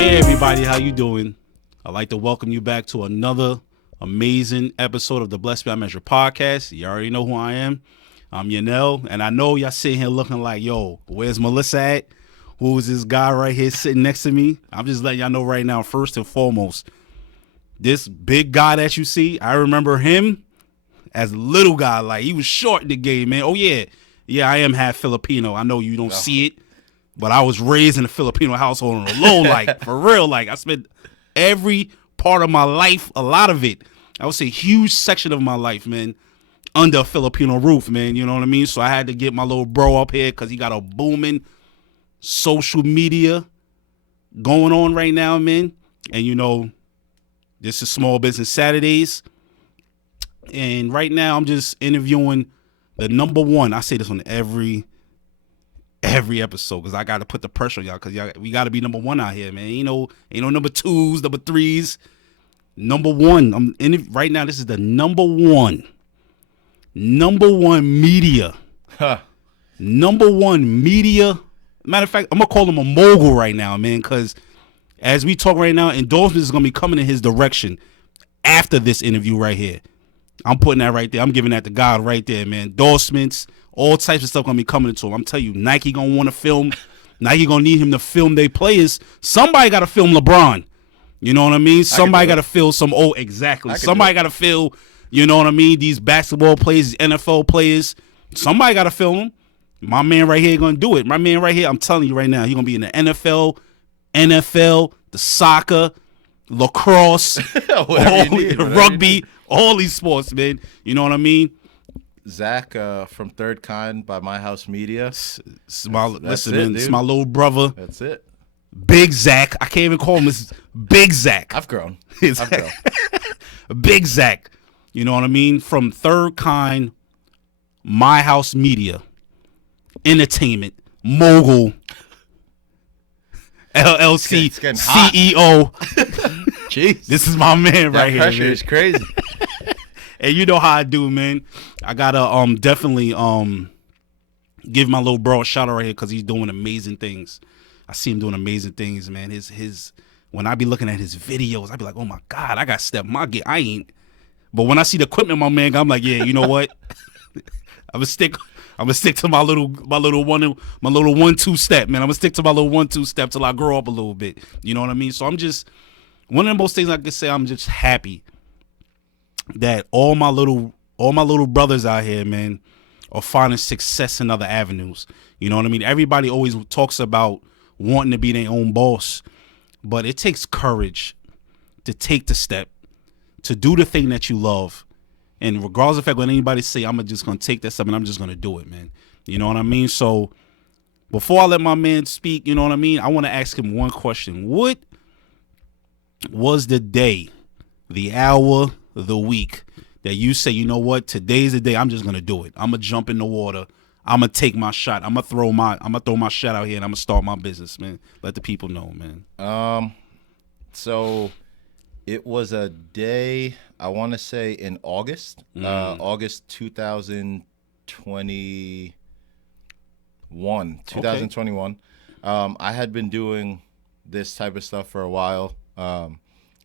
Hey everybody, how you doing? I'd like to welcome you back to another amazing episode of the Blessed Beyond Measure podcast. You already know who I am. I'm Yanel, and I know y'all sitting here looking like, yo, where's Melissa at? Who is this guy right here sitting next to me? I'm just letting y'all know right now, first and foremost, this big guy that you see, I remember him as a little guy. Like, he was short in the game, man. Oh, yeah, I am half Filipino. I know you don't see it, but I was raised in a Filipino household on the low, like, for real. Like, I spent every part of my life, a lot of it, I would say huge section of my life, man, under a Filipino roof, man. You know what I mean? So I had to get my little bro up here because he got a booming social media going on right now, man. And, you know, this is Small Business Saturdays. And right now I'm just interviewing the number one. I say this on every episode because I got to put the pressure on y'all because we got to be number one out here, man. Ain't no number twos, number threes. Number one. I'm in it right now. This is the number one media. Number one media. Matter of fact, I'm going to call him a mogul right now, man, because as we talk right now, endorsements is going to be coming in his direction after this interview right here. I'm putting that right there. I'm giving that to God right there, man. Endorsements, all types of stuff going to be coming to him. I'm telling you, Nike going to want to film. Nike going to need him to film their players. Somebody got to film LeBron. You know what I mean? Somebody got to fill some old, exactly. Somebody got to fill, you know what I mean, these basketball players, these NFL players. Somebody got to fill them. My man right here going to do it. My man right here, I'm telling you right now, he's going to be in the NFL, the soccer, lacrosse, rugby, all these sports, man. You know what I mean? Zach from Third Kind by My House Media. It's my little brother. That's it. Big Zach. I can't even call him this. Big Zach. I've grown. Big Zach. You know what I mean? From Third Kind, My House Media, Entertainment, Mogul, LLC, CEO. Jeez. This is my man right here. That pressure is crazy. And you know how I do, man. I gotta definitely give my little bro a shout out right here because he's doing amazing things. I see him doing amazing things, man. His when I be looking at his videos, I be like, oh my God, I got step my game. I ain't. But when I see the equipment, my man, I'm like, yeah, you know what? I'm gonna stick to my little 1-2 step, man. I'm gonna stick to my little 1-2 step till I grow up a little bit. You know what I mean? So I'm just one of the most things I can say. I'm just happy that all my little brothers out here, man, are finding success in other avenues. You know what I mean? Everybody always talks about wanting to be their own boss, but it takes courage to take the step, to do the thing that you love. And regardless of the fact when anybody say, I'm just going to take that step and I'm just going to do it, man. You know what I mean? So before I let my man speak, you know what I mean? I want to ask him one question. What was the day, the hour, the week that you say, you know what, today's the day, I'm just going to do it. I'm going to jump in the water. I'm going to take my shot. I'm going to throw my shot out here and I'm going to start my business, man. Let the people know, man. So it was a day, I want to say in August, August 2021. I had been doing this type of stuff for a while. I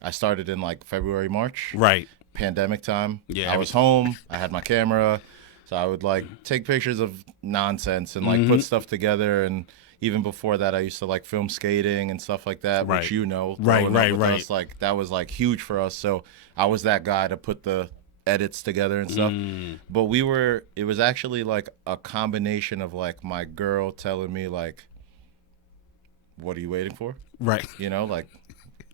started in like February, March. Right. Pandemic time. Yeah. I was home. I had my camera. So I would like take pictures of nonsense and like put stuff together. And even before that, I used to like film skating and stuff like that, which you know. Right. Us, like that was like huge for us. So I was that guy to put the edits together and stuff. But it was actually like a combination of like my girl telling me like, what are you waiting for? Right. You know, like,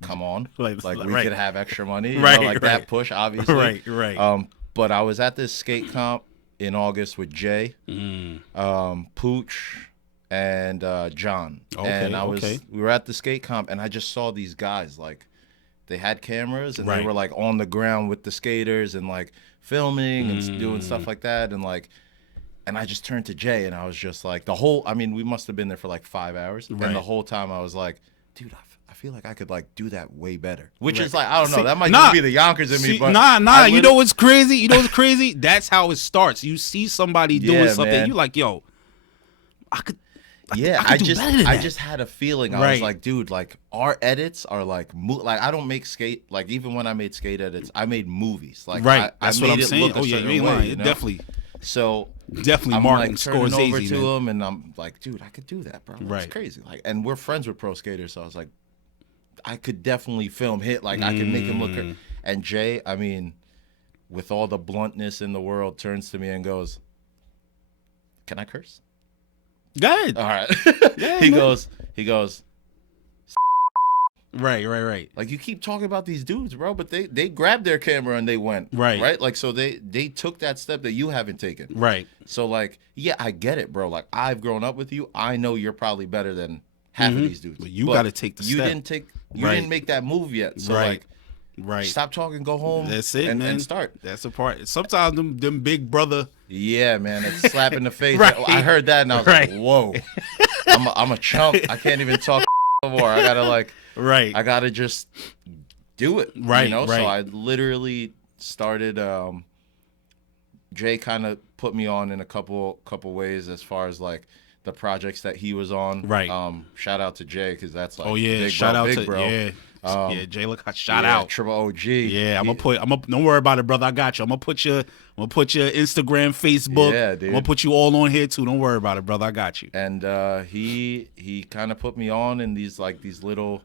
come on. We right. could have extra money. Right, know, like right. that push, obviously. Right. But I was at this skate comp in August with Jay, Pooch, and John. Okay, and we were at the skate comp and I just saw these guys like they had cameras and they were like on the ground with the skaters and like filming and doing stuff like that and I just turned to Jay and I was just like we must have been there for like 5 hours and the whole time I was like, dude, I feel like I could like do that way better. Which is like, I don't know, that might just be the Yonkers in me. But you know what's crazy? That's how it starts. You see somebody doing something, you like, yo, Yeah, I could do better than I that. just had a feeling. I Right. was like, dude, like our edits are like like I don't make skate, like even when I made skate edits, I made movies. Like Right. I That's what made I'm it saying. look a Oh yeah, you certain ain't way, lying. you It know? So definitely I'm Martin like turning over Scorsese, to man. him, and I'm like, dude, I could do that, bro. That's Right. crazy. Like, and we're friends with pro skaters, so I was like, I could definitely film hit. Like, I could make him look. And Jay, I mean, with all the bluntness in the world, turns to me and goes, "Can I curse?" Go ahead. All right. Yeah, he man. goes. Right. Like, you keep talking about these dudes, bro, but they grabbed their camera and they went. Right. Like, so they took that step that you haven't taken. Right. So, like, yeah, I get it, bro. Like, I've grown up with you. I know you're probably better than half of these dudes. But you got to take the you step. You Right. didn't make that move yet. So, Right. like, stop talking, go home. That's it, man. And start. That's the part. Sometimes them big brother. Yeah, man, it's slap in the face. Right. I heard that and I was Right. like, whoa. I'm a chump. I can't even talk no more. I gotta like. Right. I gotta just do it. Right, You know? right. So I literally started. Jay kind of put me on in a couple ways as far as like the projects that he was on. Right. Shout out to Jay because that's like. Oh yeah. big Shout bro, out big to bro. yeah, Jay. Look, shout Yeah, out. Triple OG. Yeah, I'm gonna don't worry about it, brother. I got you. I'm gonna put your Instagram, Facebook. Yeah, dude. I'm gonna put you all on here too. Don't worry about it, brother. I got you. And he kind of put me on in these little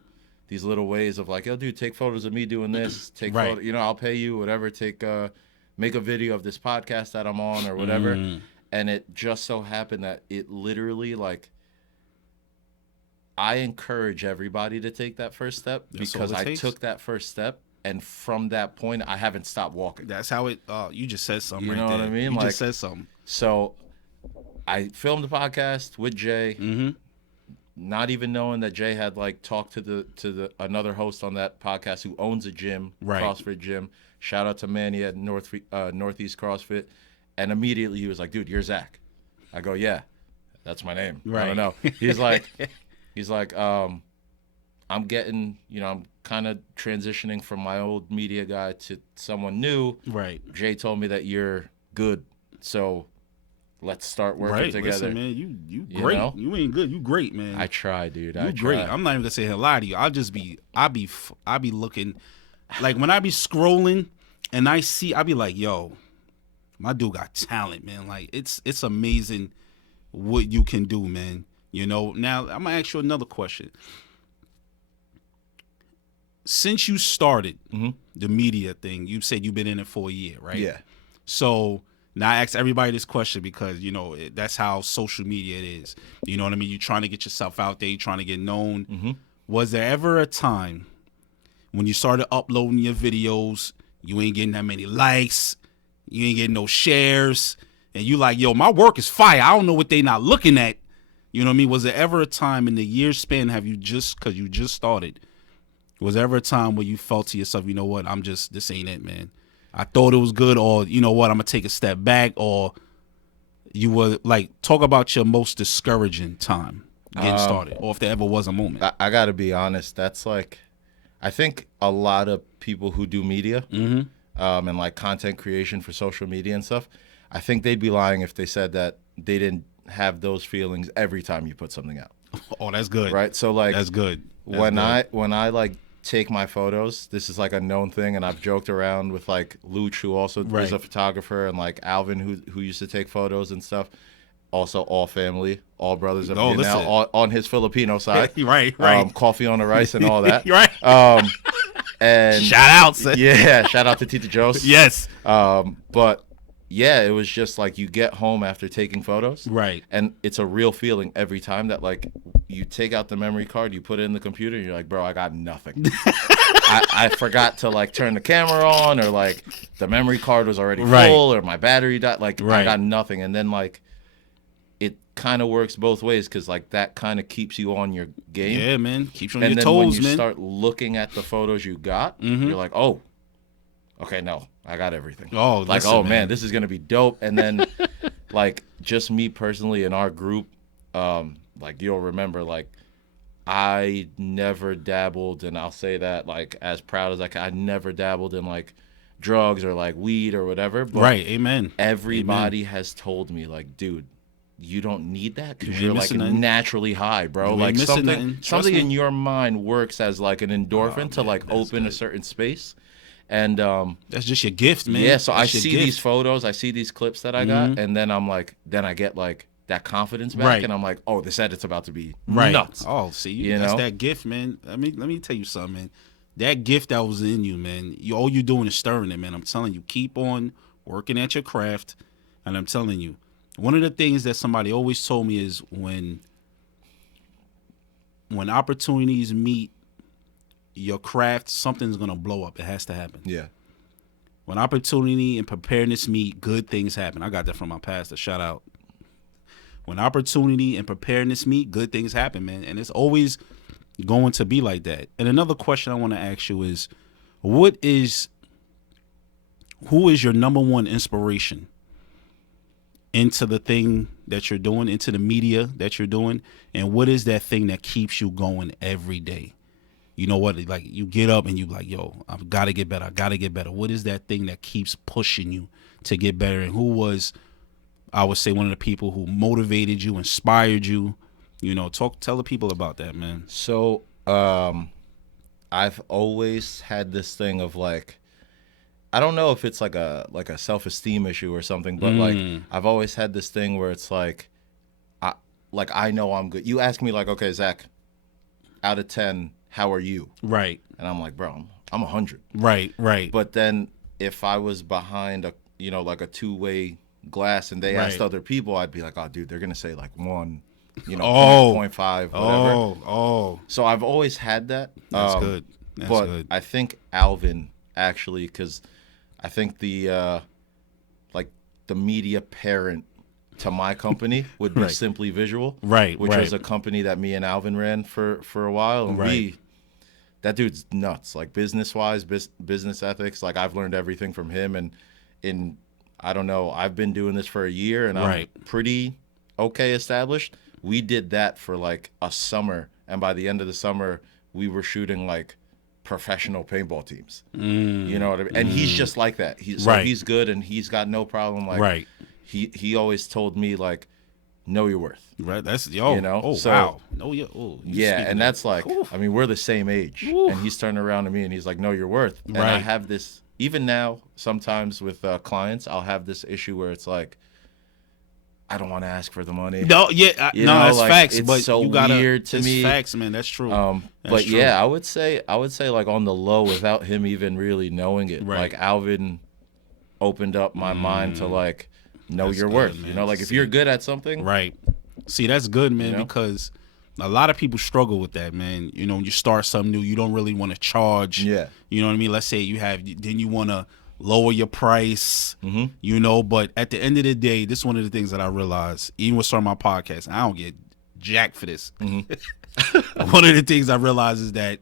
ways of like, yo, dude, take photos of me doing this. Take Right. photo, you know, I'll pay you whatever. Make a video of this podcast that I'm on or whatever. And it just so happened that it literally like. I encourage everybody to take that first step That's because all it I takes. took that first step, and from that point, I haven't stopped walking. That's how it. You just said something You right know there. what I mean? You Like- just said something. So, I filmed the podcast with Jay, not even knowing that Jay had like talked to the another host on that podcast who owns a gym, Right. CrossFit gym. Shout out to Manny at Northeast CrossFit, and immediately he was like, "Dude, you're Zach." I go, "Yeah, that's my name." I Right. don't know. He's like, I'm getting, you know, I'm kind of transitioning from my old media guy to someone new. Right. Jay told me that you're good, so let's start working Right. together. Listen, man, you You great. know? You ain't good. You great, man. I try, dude. You I great. try. I'm not even gonna say here lie to you. I be looking, like when I be scrolling and I be like, yo, my dude got talent, man. Like it's amazing what you can do, man. You know. Now I'm gonna ask you another question. Since you started the media thing, you said you've been in it for a year, right? Yeah. So now I ask everybody this question because, you know, that's how social media it is. You know what I mean? You're trying to get yourself out there. You're trying to get known. Was there ever a time when you started uploading your videos, you ain't getting that many likes, you ain't getting no shares, and you like, yo, my work is fire. I don't know what they not looking at. You know what I mean? Was there ever a time in the year span, because you just started, was there ever a time where you felt to yourself, you know what, this ain't it, man. I thought it was good, or you know what, I'm gonna take a step back, or you were like, talk about your most discouraging time getting started, or if there ever was a moment. I got to be honest. That's like, I think a lot of people who do media and like content creation for social media and stuff, I think they'd be lying if they said that they didn't have those feelings every time you put something out. Oh, that's good. Right. So like, That's good. That's when good. I like take my photos, this is like a known thing, and I've joked around with like Luch, who also is Right. a photographer, and like Alvin, who used to take photos and stuff. Also, all family, all brothers of Oh, me now listen. on his Filipino side. Right. Coffee on the rice and all that. Right. And Shout out, son. yeah, shout out to Tita Jose. Yes. But yeah, it was just like you get home after taking photos. Right. And it's a real feeling every time that like you take out the memory card, you put it in the computer, and you're like, bro, I got nothing. I forgot to like turn the camera on, or like the memory card was already Right. full, or my battery died. Like I Right. got nothing. And then like it kind of works both ways, because like that kind of keeps you on your game. Yeah, man. Keeps you on And your then when toes, you man. start looking at the photos you got, you're like, oh, okay, no, I got everything. Oh, like, listen, oh man. man, this is gonna be dope. And then, like, just me personally in our group, like you'll remember, like, I never dabbled, and I'll say that like as proud as I never dabbled in like drugs or like weed or whatever. But Right. Amen. everybody has told me like, dude, you don't need that because You you're ain't like missing nothing. naturally high, bro. You ain't Like missing nothing. something Trust something me. in your mind works as like an endorphin to man, like that's open a good. certain space. And That's just your gift, man. yeah, so I That's your see gift. these photos, I see these clips that I got, and then I'm like, then I get like that confidence back, Right. and I'm like, oh, this edit's about to be Right. nuts. Oh, see, You that's know? that gift, man. Let me tell you something, man. That gift that was in you, man. All you doing is stirring it, man. I'm telling you, keep on working at your craft, and I'm telling you, one of the things that somebody always told me is when opportunities meet your craft, something's gonna blow up. It has to happen. Yeah. When opportunity and preparedness meet, good things happen. I got that from my pastor. Shout out. When opportunity and preparedness meet, good things happen, man. And it's always going to be like that. And another question I want to ask you is, who is your number one inspiration into the thing that you're doing, into the media that you're doing, and what is that thing that keeps you going every day? You know what? Like you get up and you like, yo, I've got to get better. I got to get better. What is that thing that keeps pushing you to get better? And who was, I would say, one of the people who motivated you, inspired you? You know, tell the people about that, man. So, I've always had this thing of like, I don't know if it's like a self-esteem issue or something, but like I've always had this thing where it's like, I know I'm good. You ask me like, okay, Zach, out of 10, how are you? Right. And I'm like, bro, I'm 100. Right. But then if I was behind a, like a two-way glass and they asked other people, I'd be like, oh, dude, they're gonna say like 1, 0.5, whatever. Oh. So I've always had that. That's good. That's but good. I think Alvin actually, because I think the media parent to my company would be Simply Visual, which was a company that me and Alvin ran for a while, and that dude's nuts, like business wise, business ethics. Like I've learned everything from him, and I don't know, I've been doing this for a year, and I'm pretty okay established. We did that for like a summer, and by the end of the summer, we were shooting like professional paintball teams. You know what I mean? And he's just like that. He's good, and he's got no problem. Like he always told me like, know your worth. Right. That's wow. Know your and that's like, oof. I mean, we're the same age, and he's turning around to me and he's like, know your worth. And I have this even now. Sometimes with clients, I'll have this issue where it's like, I don't want to ask for the money. No, that's like, facts. It's but so you gotta, weird to me. Facts, man. That's true. But true. Yeah, I would say like on the low, without him even really knowing it. Like Alvin opened up my mind to like know your worth. Man. Like if you're good at something, See, that's good, man, because a lot of people struggle with that, man. When you start something new, you don't really want to charge. Yeah. You know what I mean? Let's say then you want to lower your price, but at the end of the day, this is one of the things that I realized, even with starting my podcast, I don't get jack for this. One of the things I realized is that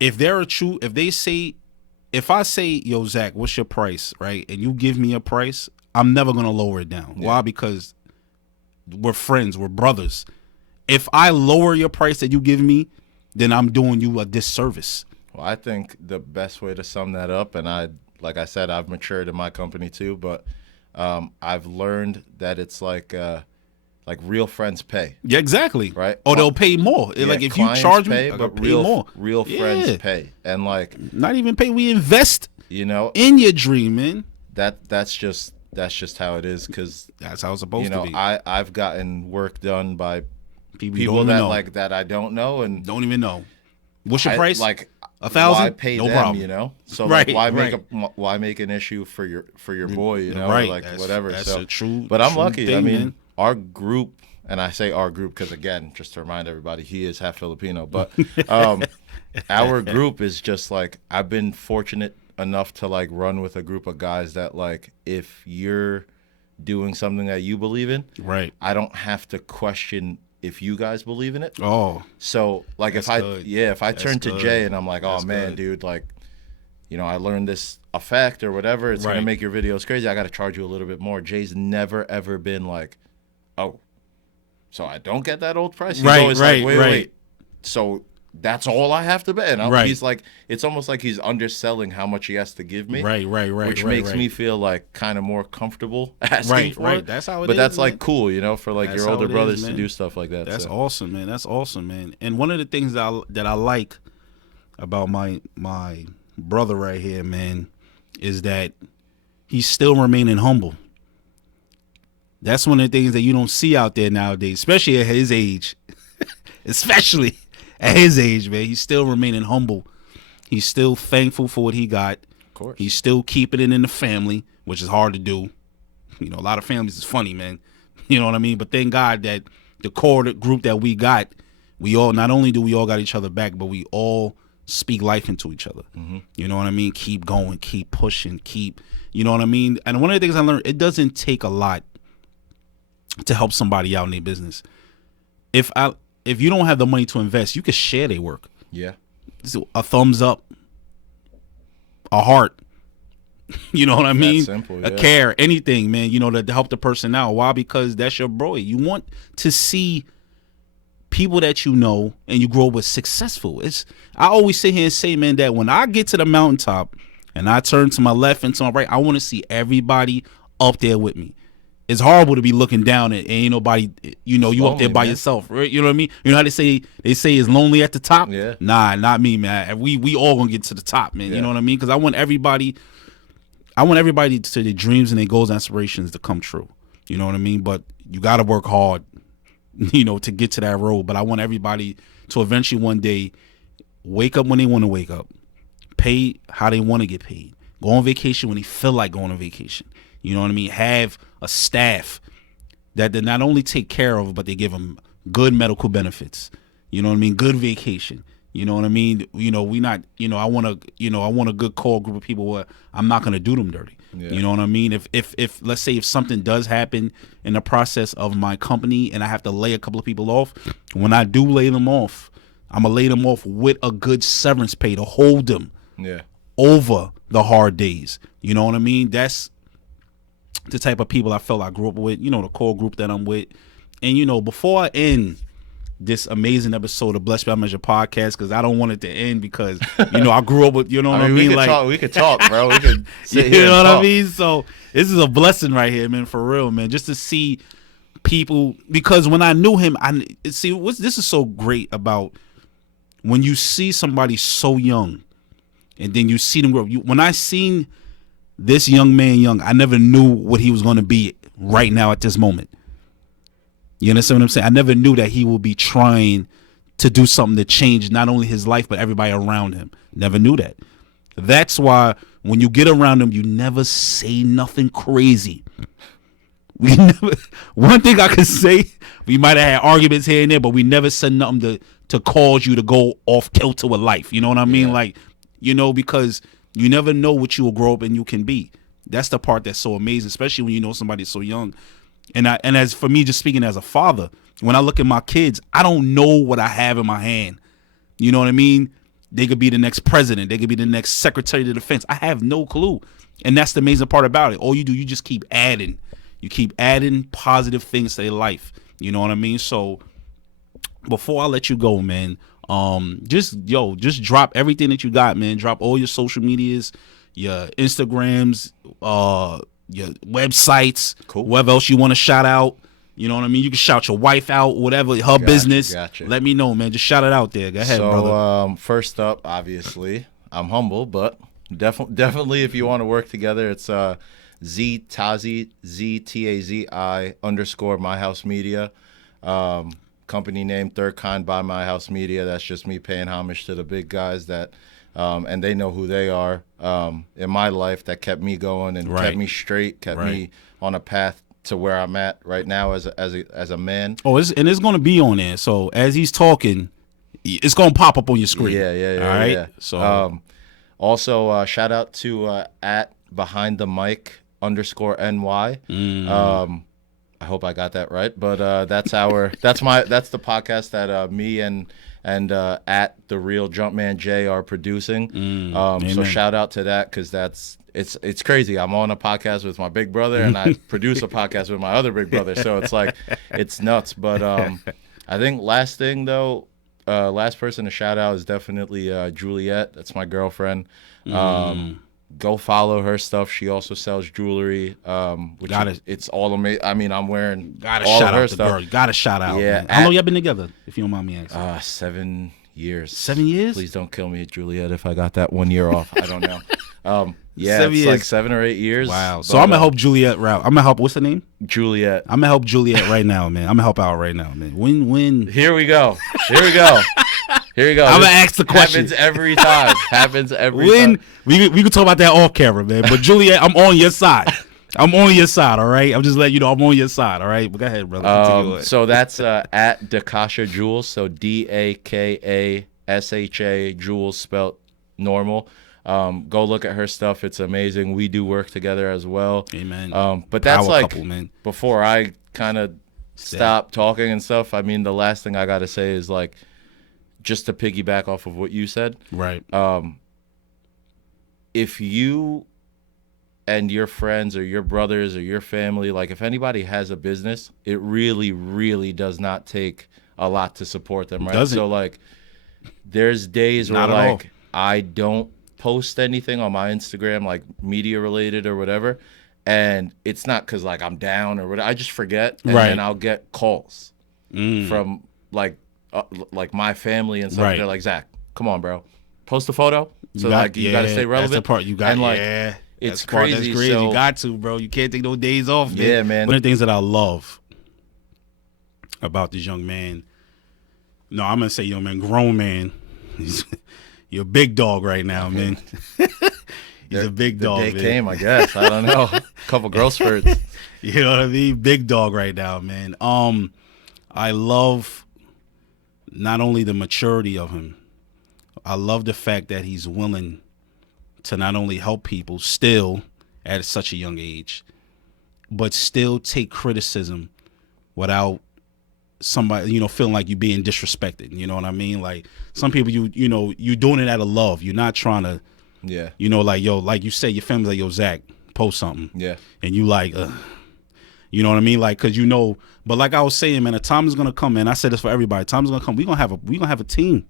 if I say, yo, Zach, what's your price, right? And you give me a price, I'm never going to lower it down. Yeah. Why? Because we're friends, we're brothers. If I lower your price that you give me, then I'm doing you a disservice. Well, I think the best way to sum that up, and like I said, I've matured in my company too, but I've learned that it's like real friends pay. Yeah, exactly. Right? Or they'll pay more. Yeah, like if you charge me, but pay more. Real friends pay. And like not even pay, we invest in your dream, man. That's just how it is, because that's how it's supposed to be. I've gotten work done by people that I don't know and don't even know. What's your price? Like 1,000? Why pay no them? Problem. So like, why make an issue for your boy? Like that's, whatever. That's a true. But I'm true lucky. Thing, I mean, man. Our group, and I say our group because again, just to remind everybody, he is half Filipino. But our group is just like, I've been fortunate enough to like run with a group of guys that like, if you're doing something that you believe in, I don't have to question if you guys believe in it. Oh, so like if I turn to Jay and I'm like, oh man, dude, like, I learned this effect or whatever, it's gonna make your videos crazy, I gotta charge you a little bit more. Jay's never ever been like, oh, so I don't get that old price. He's always like, wait. So that's all I have to bet. And Right. he's like, it's almost like he's underselling how much he has to give me. Right. Which makes me feel like kind of more comfortable asking for Right. it. That's how it but is, that's man. like cool, for like That's your how older it is, brothers to man. do stuff like that. That's so. awesome, man. That's awesome, man. And one of the things that I like about my brother right here, man, is that he's still remaining humble. That's one of the things that you don't see out there nowadays, especially at his age. Especially at his age, man. He's still remaining humble. He's still thankful for what he got. Of course. He's still keeping it in the family, which is hard to do. A lot of families is funny, man. You know what I mean? But thank God that the core group that we got, we all, not only do we all got each other back, but we all speak life into each other. Mm-hmm. You know what I mean? Keep going, keep pushing, you know what I mean? And one of the things I learned, it doesn't take a lot to help somebody out in their business. If you don't have the money to invest, you can share their work. Yeah. A thumbs up, a heart. You know what I mean? That's simple, yeah. A care, anything, man, to help the person out. Why? Because that's your bro. You want to see people that you know and you grow with successful. I always sit here and say, man, that when I get to the mountaintop and I turn to my left and to my right, I want to see everybody up there with me. It's horrible to be looking down and ain't nobody, you up there by yourself, right? You know what I mean? You know how they say it's lonely at the top? Yeah. Nah, not me, man. We all gonna get to the top, man. Yeah. You know what I mean? Because I want everybody to their dreams and their goals and aspirations to come true. You know what I mean? But you got to work hard, to get to that road. But I want everybody to eventually one day wake up when they want to wake up, pay how they want to get paid, go on vacation when they feel like going on vacation. You know what I mean? Have a staff that they not only take care of, but they give them good medical benefits. You know what I mean? Good vacation. You know what I mean? We not, I want a good core group of people where I'm not going to do them dirty. Yeah. You know what I mean? If let's say if something does happen in the process of my company and I have to lay a couple of people off, when I do lay them off, I'm going to lay them off with a good severance pay to hold them over the hard days. You know what I mean? That's the type of people I felt I grew up with, the core group that I'm with. And, before I end this amazing episode of Blessed Beyond Measure podcast, because I don't want it to end because, I grew up with, what I mean? We could talk, bro. We could sit here you know and what talk. I mean? So this is a blessing right here, man, for real, man, just to see people, because when I knew him, this is so great about when you see somebody so young and then you see them grow. When I seen this young man, I never knew what he was going to be right now at this moment. You understand what I'm saying? I never knew that he would be trying to do something to change not only his life, but everybody around him. Never knew that. That's why when you get around him, you never say nothing crazy. One thing I can say, we might have had arguments here and there, but we never said nothing to cause you to go off kilter with life. You know what I mean? Yeah. Like, because you never know what you will grow up and you can be. That's the part that's so amazing, especially when you know somebody so young. And as for me, just speaking as a father, when I look at my kids, I don't know what I have in my hand. You know what I mean? They could be the next president. They could be the next secretary of defense. I have no clue. And that's the amazing part about it. All you do, you just keep adding. You keep adding positive things to their life. You know what I mean? So before I let you go, man, just drop everything that you got, man. Drop all your social medias, your Instagrams, your websites, Cool. Whoever else you want to shout out. You know what I mean? You can shout your wife out, whatever, her business. Gotcha. Let me know, man. Just shout it out there. Go ahead, brother. First up, obviously, I'm humble, but definitely if you want to work together, it's Ztazi, ZTAZI _ My House Media. Company name Third Kind by My House Media. That's just me paying homage to the big guys that, and they know who they are in my life, that kept me going and kept me straight, kept me on a path to where I'm at right now as a man. Oh, it's going to be on there. So as he's talking, it's going to pop up on your screen. Yeah. All right. Yeah. So also shout out to at Behind the Mic _NY. I hope I got that right, but that's the podcast that me and at The Real Jumpman J are producing. So shout out to that, because it's crazy. I'm on a podcast with my big brother and I produce a podcast with my other big brother. So it's like, it's nuts. But I think last thing though, last person to shout out is definitely Juliet. That's my girlfriend. Go follow her stuff. She also sells jewelry. Which it's all amazing. I mean, I'm wearing all shout of her out the stuff. girl. Gotta shout out. Yeah, Man. How long y'all been together? If you don't mind me asking. 7 years. 7 years? Please don't kill me, Juliet, if I got that 1 year off. I don't know. Yeah, 7 it's years. like 7 or 8 years. Wow. But, So I'm gonna help Juliet route. I'm gonna help. What's her name? Juliet. I'm gonna help Juliet right now, man. I'm gonna help out right now, man. When? Here we go. Here we go. Here we go. I'm gonna ask the question. Happens every time. Happens every time. We can talk about that off camera, man. But Juliet, I'm on your side. I'm on your side, all right? I'm just letting you know I'm on your side, all right? But go ahead, brother. Continue on. So that's at Dakasha Jewels. So DAKASHA Jewels spelt normal. Go look at her stuff. It's amazing. We do work together as well. Amen. But that's Power like couple, man. Before I kind of stop talking and stuff. I mean, the last thing I got to say is like, just to piggyback off of what you said. Right. If you and your friends or your brothers or your family, like if anybody has a business, it really, really does not take a lot to support them, right? Doesn't. So like there's days where Not at all. like I don't post anything on my Instagram, like media related or whatever. And it's not because like I'm down or whatever. I just forget. And Right. then I'll get calls from like my family and stuff. Right. They're like, Zach, come on, bro. Post a photo. So got like you gotta stay relevant. That's the part you got. And, like, yeah. it's That's part- crazy. That's crazy. So, You got to, bro. You can't take no days off, man. Yeah, man. One of the things that I love about this young man, no, I'm gonna say young man, grown man. You're a big dog right now, man. He's a big dog. The day man. came, I guess. I don't know. A couple growth spurts. You know what I mean? Big dog right now, man. I love not only the maturity of him, I love the fact that he's willing to not only help people still at such a young age, but still take criticism without somebody, feeling like you're being disrespected. You know what I mean? Like some people, you're doing it out of love. You're not trying to, Yeah. like, yo, like you say, your family's like, yo, Zach, post something. Yeah. And you like, you know what I mean? Like, cause but like I was saying, man, a time is gonna come, man. I said this for everybody. Time is gonna come. We're gonna have a team.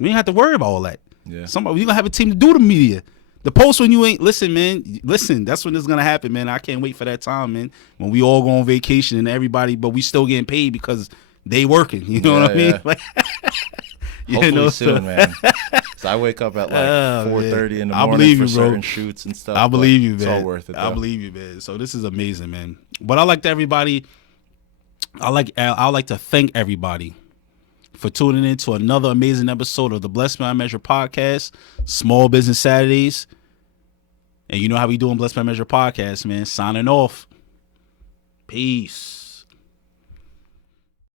We ain't have to worry about all that. Yeah. We're gonna have a team to do the media. The post when you ain't listen, man. Listen, that's when it's gonna happen, man. I can't wait for that time, man. When we all go on vacation and everybody, but we still getting paid because they working. You know what I mean? Yeah. Like, Hopefully soon, man. So I wake up at like 4:30 in the morning believe for you, bro. certain shoots and stuff. I believe you, man. It's all worth it, though. I believe you, man. So this is amazing, man. But I like to everybody. I like to thank everybody for tuning in to another amazing episode of the Blessed Beyond Measure podcast, Small Business Saturdays. And you know how we doing Blessed Beyond Measure podcast, man. Signing off. Peace.